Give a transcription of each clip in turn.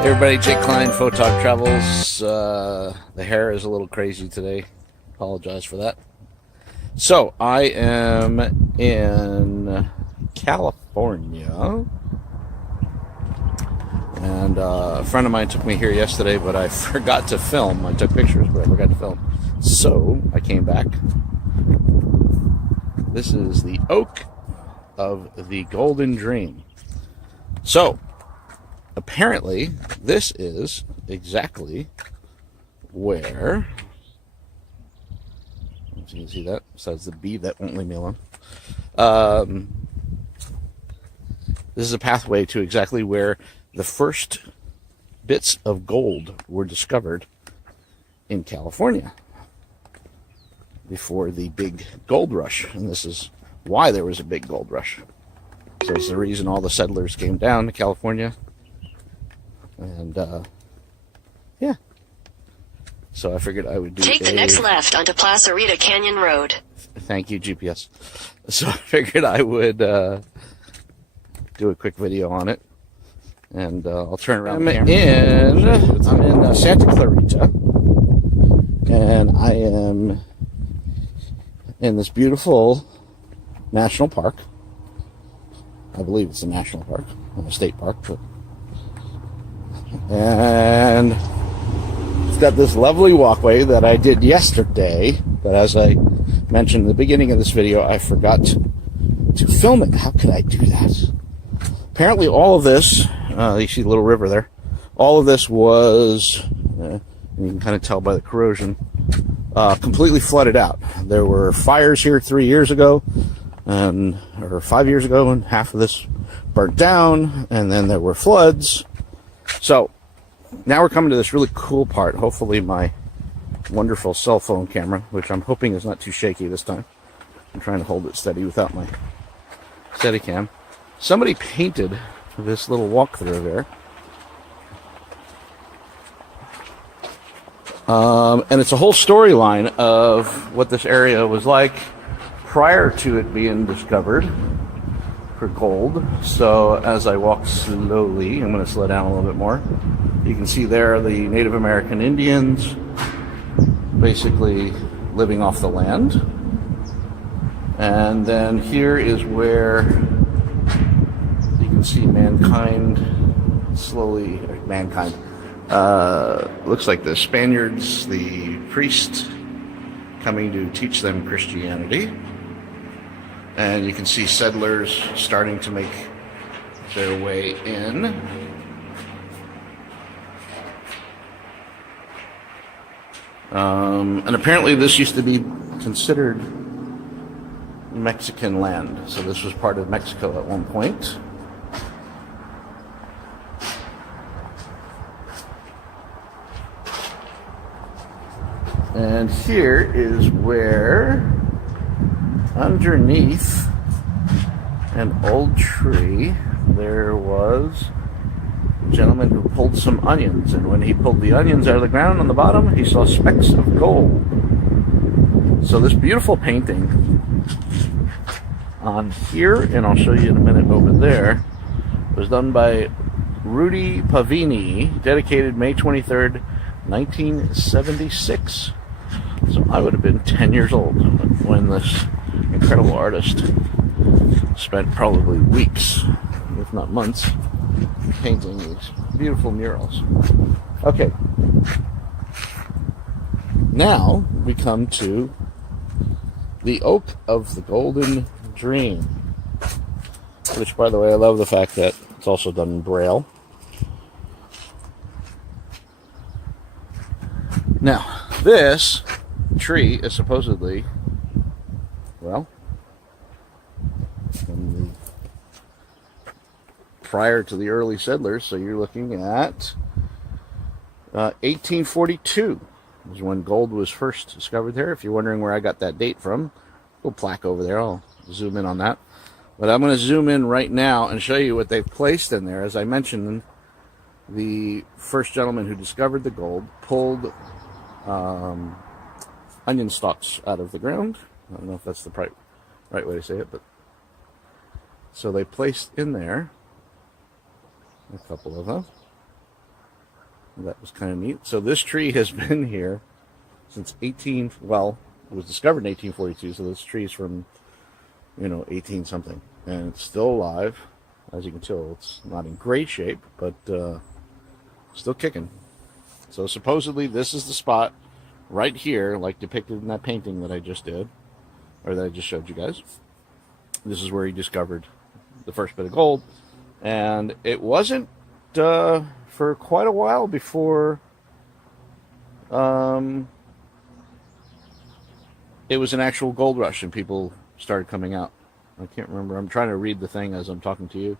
Hey everybody, Jake Klein, Photog Travels. The hair is a little crazy today. Apologize for that. So, I am in California. And a friend of mine took me here yesterday, but I forgot to film. I took pictures, but I forgot to film. So, I came back. This is the Oak of the Golden Dream. So, apparently, this is exactly where, you can see that, besides the bee that won't leave me alone. This is a pathway to exactly where the first bits of gold were discovered in California before the big gold rush. And this is why there was a big gold rush. So it's the reason all the settlers came down to California. And, yeah. So I figured I would do Take the next left onto Plaza Rita Canyon Road. Thank you, GPS. So I figured I would do a quick video on it. And I'll turn around. I'm in Santa Clarita. And I am in this beautiful national park. I believe it's a national park, a state park, but and it's got this lovely walkway that I did yesterday, but as I mentioned in the beginning of this video, I forgot to film it. How could I do that? Apparently all of this, you see the little river there, all of this was, you can kind of tell by the corrosion, completely flooded out. There were fires here 3 years ago, or 5 years ago, and half of this burnt down, and then there were floods. So now we're coming to this really cool part. Hopefully my wonderful cell phone camera, which I'm hoping is not too shaky this time. I'm trying to hold it steady without my Steadicam. Somebody painted this little walkthrough there. And it's a whole storyline of what this area was like prior to it being discovered for gold. So as I walk slowly, I'm going to slow down a little bit more. You can see there the Native American Indians basically living off the land. And then here is where you can see mankind slowly, looks like the Spaniards, the priest coming to teach them Christianity. And you can see settlers starting to make their way in. And apparently this used to be considered Mexican land. So this was part of Mexico at one point. And here is where, underneath an old tree, there was a gentleman who pulled some onions, and when he pulled the onions out of the ground on the bottom, he saw specks of gold. So this beautiful painting on here, and I'll show you in a minute over there, was done by Rudy Pavini, dedicated May 23rd, 1976. So I would have been 10 years old when this incredible artist spent probably weeks, if not months, painting these beautiful murals. Okay. Now we come to the Oak of the Golden Dream, which, by the way, I love the fact that it's also done in Braille. Now, this tree is supposedly, well, prior to the early settlers, so you're looking at 1842 is when gold was first discovered there. If you're wondering where I got that date from, little plaque over there, I'll zoom in on that. But I'm going to zoom in right now and show you what they've placed in there. As I mentioned, the first gentleman who discovered the gold pulled onion stalks out of the ground, I don't know if that's the right way to say it, but so they placed in there a couple of them. That was kind of neat. So this tree has been here since well, it was discovered in 1842, so this tree is from, 18 something. And it's still alive. As you can tell, it's not in great shape, but still kicking. So supposedly this is the spot right here, like depicted in that painting that I just did, or that I just showed you guys. This is where he discovered the first bit of gold. And it wasn't for quite a while before it was an actual gold rush and people started coming out. I can't remember. I'm trying to read the thing as I'm talking to you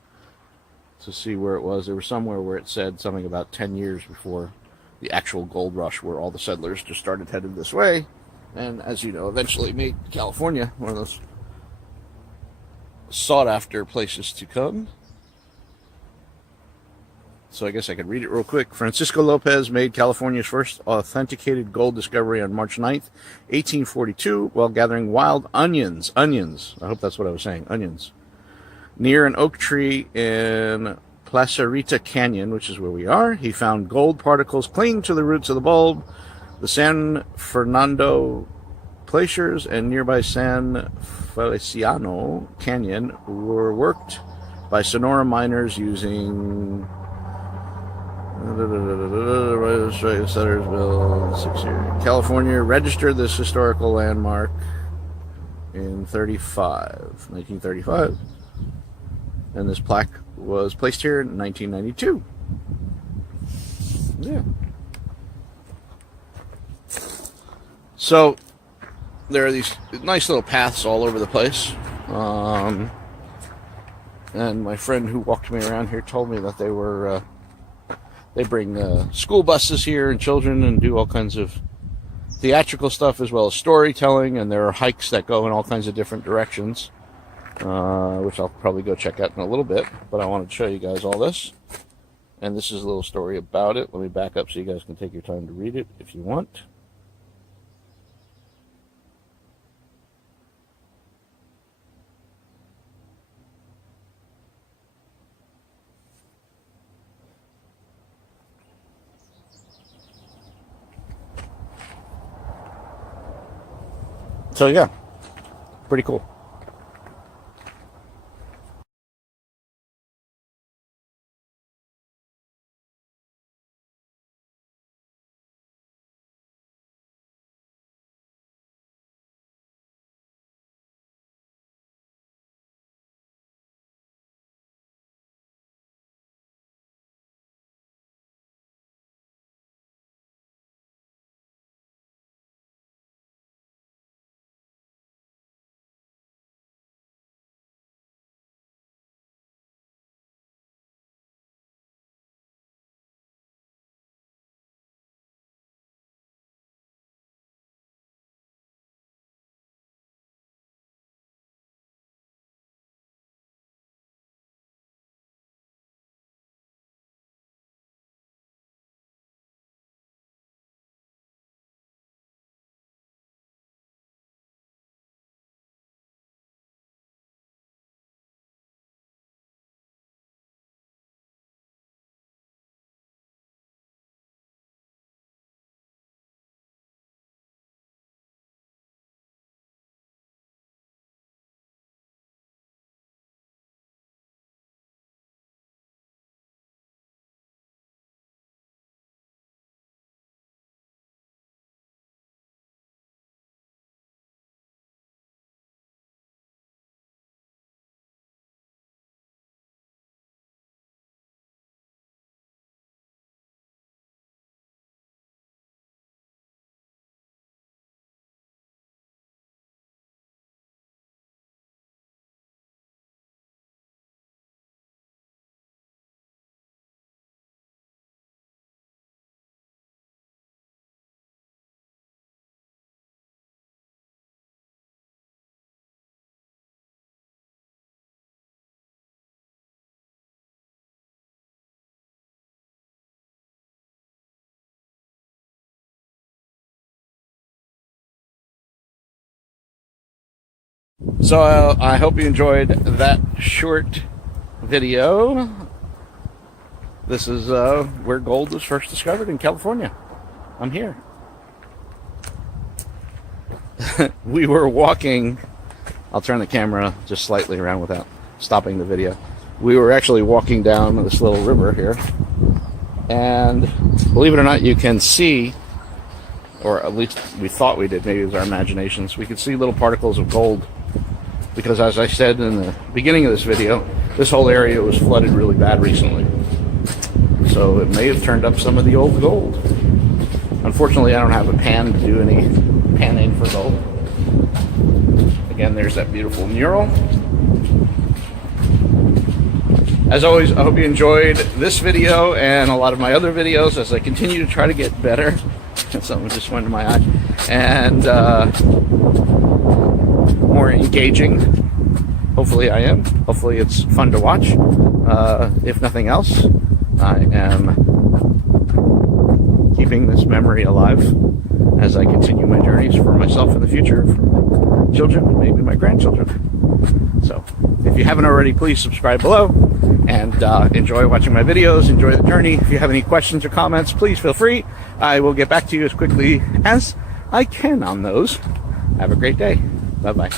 to see where it was. There was somewhere where it said something about 10 years before the actual gold rush, where all the settlers just started headed this way. And as you know, eventually made California one of those sought after places to come. So I guess I could read it real quick. Francisco Lopez made California's first authenticated gold discovery on March 9th, 1842, while gathering wild onions. Onions. I hope that's what I was saying. Onions. Near an oak tree in Placerita Canyon, which is where we are, he found gold particles clinging to the roots of the bulb. The San Fernando Glaciers and nearby San Feliciano Canyon were worked by Sonora miners using California registered this historical landmark in 1935. And this plaque was placed here in 1992. Yeah. So there are these nice little paths all over the place. And my friend who walked me around here told me that they bring school buses here and children and do all kinds of theatrical stuff as well as storytelling, and there are hikes that go in all kinds of different directions, which I'll probably go check out in a little bit, but I wanted to show you guys all this. And this is a little story about it. Let me back up so you guys can take your time to read it if you want. So yeah, pretty cool. So I hope you enjoyed that short video. This is where gold was first discovered in California. I'm here. We were walking. I'll turn the camera just slightly around without stopping the video. We were actually walking down this little river here, and believe it or not, you can see, or at least we thought we did, maybe it was our imaginations, we could see little particles of gold, because as I said in the beginning of this video, this whole area was flooded really bad recently. So it may have turned up some of the old gold. Unfortunately, I don't have a pan to do any panning for gold. Again, there's that beautiful mural. As always, I hope you enjoyed this video and a lot of my other videos as I continue to try to get better. Something just went to my eye. And more engaging. Hopefully I am. Hopefully it's fun to watch. If nothing else, I am keeping this memory alive as I continue my journeys for myself in the future, for my children, and maybe my grandchildren. So, if you haven't already, please subscribe below and enjoy watching my videos, enjoy the journey. If you have any questions or comments, please feel free. I will get back to you as quickly as I can on those. Have a great day. Bye-bye.